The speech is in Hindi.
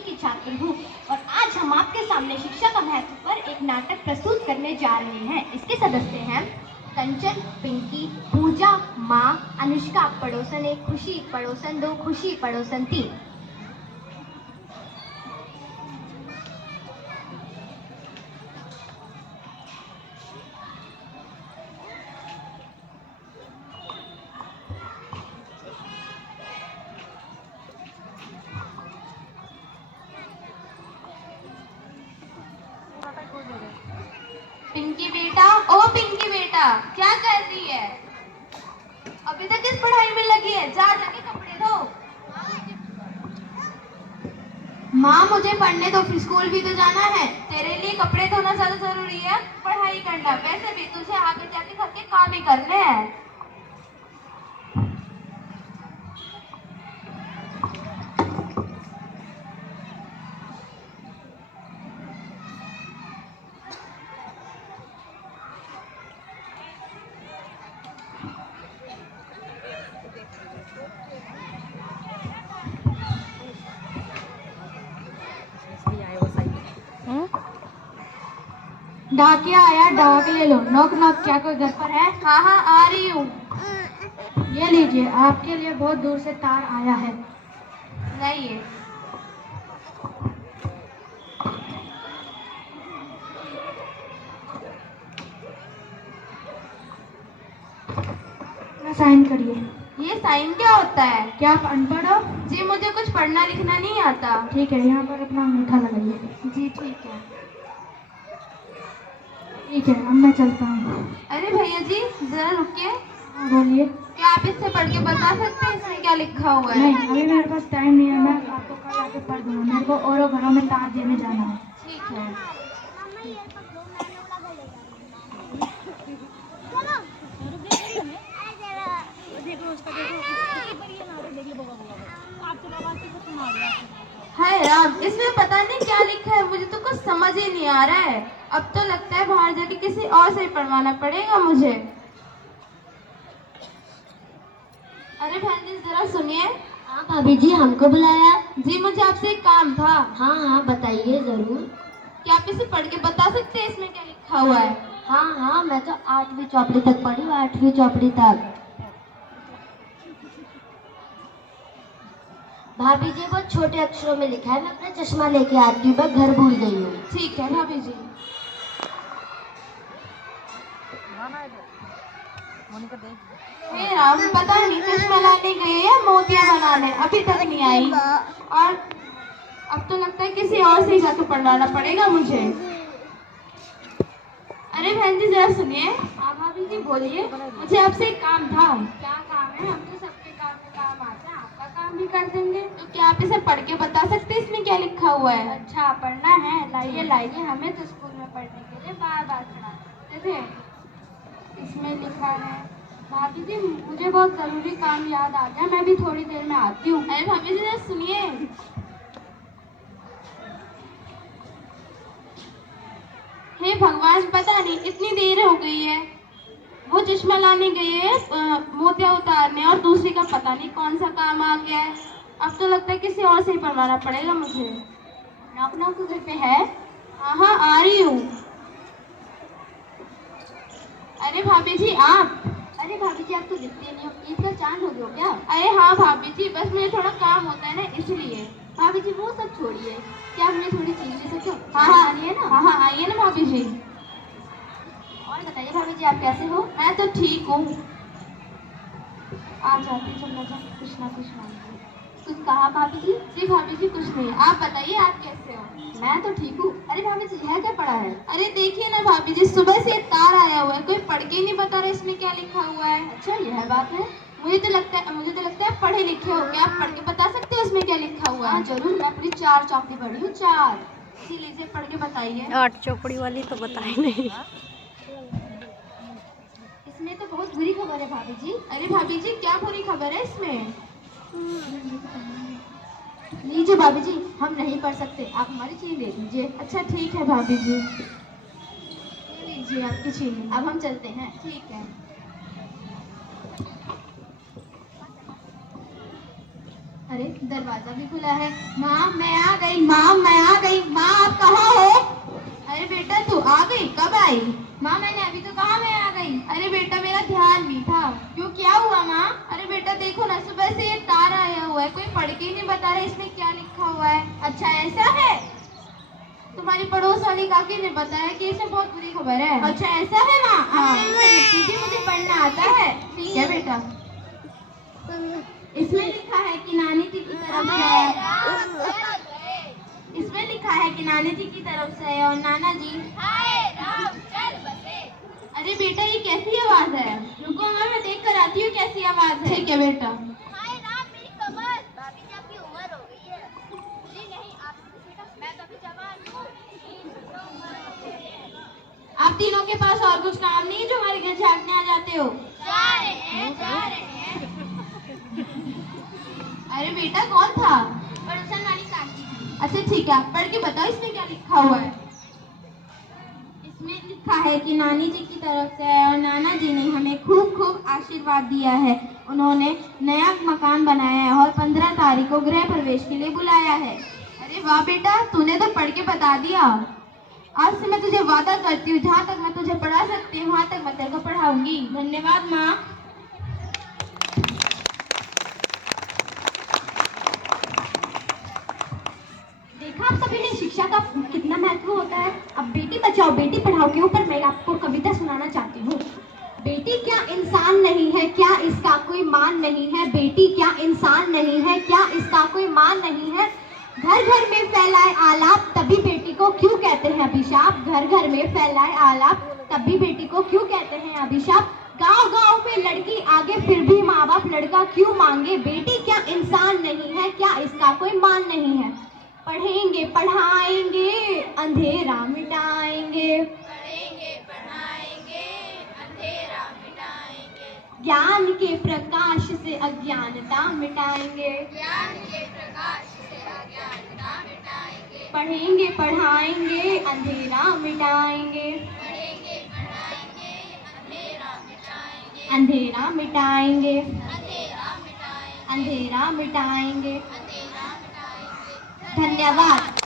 कक्षी की छात्र हूँ और आज हम आपके सामने शिक्षा का महत्व पर एक नाटक प्रस्तुत करने जा रहे हैं। इसके सदस्य हैं कंचन, पिंकी, पूजा, माँ, अनुष्का, पड़ोसन 1, खुशी, पड़ोसन 2, खुशी, पड़ोसन 3। पिंकी बेटा, ओ पिंकी बेटा, क्या कर रही है? अभी तक इस पढ़ाई में लगी है? जा जाके कपड़े धो। माँ मुझे पढ़ने दो, फिर स्कूल भी तो जाना है। तेरे लिए कपड़े धोना ज्यादा जरूरी है पढ़ाई करना? वैसे भी तुझे आगे जाके घर के काम ही करने हैं। डाकिया आया, डाक ले लो। नॉक नॉक, क्या कोई घर पर है? हाँ हाँ, आ रही हूँ। ये लीजिए, आपके लिए बहुत दूर से तार आया है। नहीं है। साइन करिए। ये साइन क्या होता है? क्या आप अनपढ़ हो? जी मुझे कुछ पढ़ना लिखना नहीं आता। ठीक है, यहाँ पर अपना अंगूठा लगाइए। जी ठीक है। ठीक है, अब मैं चलता हूँ। अरे भैया जी जरा रुकिए। हाँ, बोलिए। क्या आप इससे पढ़ के बता सकते हैं इसमें क्या लिखा हुआ है? नहीं, अभी मेरे पास टाइम नहीं है। मैं आपको कल आके पढ़ दूंगा। मेरे को औरों घरों में तार देने जाना है। ठीक है। हाय राम, इसमें पता नहीं क्या लिखा है, मुझे तो कुछ समझ ही नहीं आ रहा है। अब तो लगता है बाहर जाके किसी और से ही पढ़वाना पड़ेगा मुझे। अरे बहन जी जरा सुनिए। हाँ भाभी जी, हमको बुलाया? जी मुझे आपसे एक काम था। हाँ हाँ, बताइए जरूर। क्या आप इसे पढ़ के बता सकते हैं इसमें क्या लिखा हुआ है? हाँ हाँ, मैं तो 8वीं चौपड़ी तक पढ़ी हूँ, 8वीं चौपड़ी तक। भाभी जी बहुत छोटे अक्षरों में लिखा है, मैं अपना चश्मा लेके आती हूँ, मैं घर भूल गई हूँ। ठीक है भाभी जी। हे राम, पता नहीं चश्मा लाने गए या मोतियां बनाने, अभी तक नहीं आई। और अब तो लगता है किसी और से ही जाके पढ़वाना पड़ेगा मुझे। अरे बहन जी जरा सुनिए। हाँ भाभी जी बोलिए। मुझे आपसे एक काम था। क्या काम है? हम तो सबके काम में काम आते हैं, आपका काम भी कर देंगे। तो क्या आप इसे पढ़ के बता सकते हैं इसमें क्या लिखा हुआ है? अच्छा, पढ़ना है? लाइए लाइए, हमें तो स्कूल में पढ़ने के लिए बार बार खड़ा करते थे। इसमें लिखा है, भाभी जी मुझे बहुत जरूरी काम याद आ गया, मैं भी थोड़ी देर में आती हूँ। अरे भाभी जी जरा सुनिए। हे भगवान, पता नहीं इतनी देर हो गई है। वो चश्मा लाने गए हैं मोतिया उतारने, और दूसरी का पता नहीं कौन सा काम आ गया है। अब तो लगता है किसी और से ही पढ़वाना पड़ेगा मुझे। नॉक नॉक, घर पे है? हाँ हाँ, आ रही हूँ। अरे भाभी जी आप? अरे भाभी जी, आप तो दिखते नहीं हो, ईद का चांद हो गए हो क्या? अरे हाँ भाभी जी, बस मुझे थोड़ा काम होता है ना इसलिए। भाभी जी वो सब छोड़िए, क्या आप मुझे थोड़ी चीज दे सकते हो? हाँ हाँ आनिए ना। हाँ हाँ, आइए ना भाभी जी। और बताइए भाभी जी, आप कैसे हो? मैं तो ठीक हूँ। आ जाती चलना जा, कुछ ना कुछ मांगती। कुछ कहा भाभी जी? जी भाभी जी कुछ नहीं, आप बताइए आप कैसे हो? मैं तो ठीक हूँ। अरे भाभी जी, यह क्या पड़ा है? अरे देखिए ना भाभी जी, सुबह से एक तार आया हुआ है, कोई पढ़ के ही नहीं बता रहा इसमें क्या लिखा हुआ है। अच्छा, यह बात है। मुझे तो लगता है आप पढ़े लिखे हो, क्या आप पढ़ के बता सकते हो इसमें क्या लिखा हुआ हाँ है? जरूर, मैं पूरी 4 चौपड़ी पढ़ी हूँ, 4। जी लीजिए पढ़ के बताइए। 8 चौपड़ी वाली तो बताई नहीं। इसमें तो बहुत बुरी खबर है भाभी जी। अरे भाभी जी क्या बुरी खबर है इसमें? लीजिए भाभी जी, हम नहीं पढ़ सकते, आप हमारी चीज दे दीजिए। अच्छा ठीक है भाभी जी। ये लीजिए आपकी चीनी, अब हम चलते हैं। ठीक है। अरे दरवाजा भी खुला है। माँ मैं आ गई। गई माँ, मैं आ गई। माँ आप कहाँ हो? अरे बेटा तू आ गई, कब आई? माँ मैंने अभी तो कहा मैं आ गई। अरे बेटा मेरा ध्यान नहीं था। क्यों, क्या हुआ माँ? अरे बेटा देखो ना, सुबह से ये तार आया हुआ है, कोई पढ़ के ही नहीं बता रहा इसमें क्या लिखा हुआ है। अच्छा ऐसा है? तुम्हारी पड़ोस वाली काकी ने बताया कि इसमें बहुत बुरी खबर है। अच्छा ऐसा है माँ? हाँ। मुझे पढ़ना आता है। ठीक है बेटा। इसमें लिखा है कि नानी जी की तरफ से, इसमें लिखा है कि नानी जी की तरफ से और नाना जी। अरे बेटा ये कैसी आवाज है? रुको माँ मैं देख कर आती हूँ कैसी आवाज है। ठीक है बेटा। आप तीनों के पास और कुछ काम नहीं है जो हमारे घर झाड़ने आ जाते हो? जा रहे हैं। अरे बेटा कौन था? पड़ोसन वाली काकी थी। अच्छा ठीक है, आप पढ़ के बताओ इसमें क्या लिखा हुआ है। इसमें लिखा है कि नानी जी की तरफ से और नाना जी ने हमें खूब खूब आशीर्वाद दिया है। उन्होंने नया मकान बनाया है और 15 तारीख को गृह प्रवेश के लिए बुलाया है। अरे वाह बेटा, तूने तो पढ़ के बता दिया। आज से मैं तुझे वादा करती हूँ, जहाँ तक मैं तुझे पढ़ा सकती हूँ वहाँ तक मैं तेरे को पढ़ाऊंगी। धन्यवाद माँ। देखा आप सभी ने शिक्षा का कितना महत्व होता है। अब बेटी बचाओ बेटी पढ़ाओ के ऊपर मैं आपको कविता सुनाना चाहती हूँ। बेटी क्या इंसान नहीं है, क्या इसका कोई मान नहीं है। बेटी क्या इंसान नहीं है, क्या इसका कोई मान नहीं है। घर घर में फैलाए आलाप, तभी बेटी को क्यों कहते हैं अभिशाप। घर घर में फैलाए आलाप, तभी बेटी को क्यों कहते हैं अभिशाप। गांव गांव में लड़की आगे, फिर भी माँ बाप लड़का क्यों मांगे। बेटी क्या इंसान नहीं है, क्या इसका कोई मान नहीं है। पढ़ेंगे पढ़ाएंगे अंधेरा मिटाएंगे, पढ़ेंगे पढ़ाएंगे अंधेरा मिटाएंगे। ज्ञान के प्रकाश से अज्ञानता मिटाएंगे, ज्ञान के प्रकाश से अज्ञानता मिटाएंगे। पढ़ेंगे पढ़ाएंगे अंधेरा मिटाएंगे, पढ़ेंगे पढ़ाएंगे अंधेरा मिटाएंगे। अंधेरा मिटाएंगे, अंधेरा मिटाएंगे, अंधेरा मिटाएंगे। धन्यवाद।